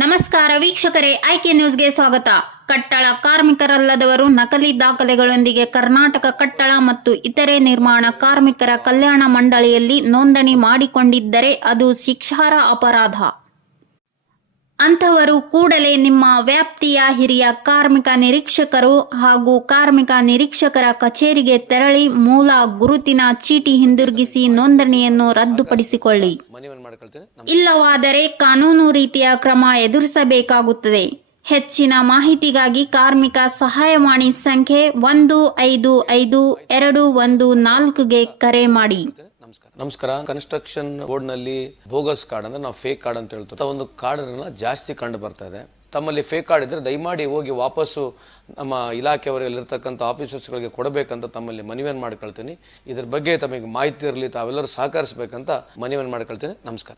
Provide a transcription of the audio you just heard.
ನಮಸ್ಕಾರ ವೀಕ್ಷಕರೇ, ಐಕೆ ನ್ಯೂಸ್ಗೆ ಸ್ವಾಗತ. ಕಟ್ಟಡ ಕಾರ್ಮಿಕರಲ್ಲದವರು ನಕಲಿ ದಾಖಲೆಗಳೊಂದಿಗೆ ಕರ್ನಾಟಕ ಕಟ್ಟಡ ಮತ್ತು ಇತರೆ ನಿರ್ಮಾಣ ಕಾರ್ಮಿಕರ ಕಲ್ಯಾಣ ಮಂಡಳಿಯಲ್ಲಿ ನೋಂದಣಿ ಮಾಡಿಕೊಂಡಿದ್ದರೆ ಅದು ಶಿಕ್ಷಾರ್ಹ ಅಪರಾಧ. ಅಂಥವರು ಕೂಡಲೇ ನಿಮ್ಮ ವ್ಯಾಪ್ತಿಯ ಹಿರಿಯ ಕಾರ್ಮಿಕ ನಿರೀಕ್ಷಕರು ಹಾಗೂ ಕಾರ್ಮಿಕ ನಿರೀಕ್ಷಕರ ಕಚೇರಿಗೆ ತೆರಳಿ ಮೂಲ ಗುರುತಿನ ಚೀಟಿ ಹಿಂದಿರುಗಿಸಿ ನೋಂದಣಿಯನ್ನು ರದ್ದುಪಡಿಸಿಕೊಳ್ಳಿ. ಇಲ್ಲವಾದರೆ ಕಾನೂನು ರೀತಿಯ ಕ್ರಮ ಎದುರಿಸಬೇಕಾಗುತ್ತದೆ. ಹೆಚ್ಚಿನ ಮಾಹಿತಿಗಾಗಿ ಕಾರ್ಮಿಕ ಸಹಾಯವಾಣಿ ಸಂಖ್ಯೆ 155-214ಗೆ ಕರೆ ಮಾಡಿ. ನಮಸ್ಕಾರ. ಕನ್ಸ್ಟ್ರಕ್ಷನ್ ಬೋರ್ಡ್ ನಲ್ಲಿ ಬೋಗಸ್ ಕಾರ್ಡ್ ಅಂದ್ರೆ ನಾವು ಫೇಕ್ ಕಾರ್ಡ್ ಅಂತ ಹೇಳ್ತೀವಿ. ಒಂದು ಕಾರ್ಡ್ ಜಾಸ್ತಿ ಕಂಡು ಬರ್ತಾ ಇದೆ. ತಮ್ಮಲ್ಲಿ ಫೇಕ್ ಕಾರ್ಡ್ ಇದ್ರೆ ದಯಮಾಡಿ ಹೋಗಿ ವಾಪಸ್ಸು ನಮ್ಮ ಇಲಾಖೆಯವರಲ್ಲಿರ್ತಕ್ಕಂಥ ಆಫೀಸರ್ಸ್ಗಳಿಗೆ ಕೊಡಬೇಕಂತ ತಮ್ಮಲ್ಲಿ ಮನವಿಯನ್ನು ಮಾಡ್ಕೊಳ್ತೀನಿ. ಇದ್ರ ಬಗ್ಗೆ ತಮಗೆ ಮಾಹಿತಿ ಇರಲಿ, ತಾವೆಲ್ಲರೂ ಸಹಕರಿಸಬೇಕಂತ ಮನವಿಯನ್ನು ಮಾಡ್ಕೊಳ್ತೀನಿ. ನಮಸ್ಕಾರ.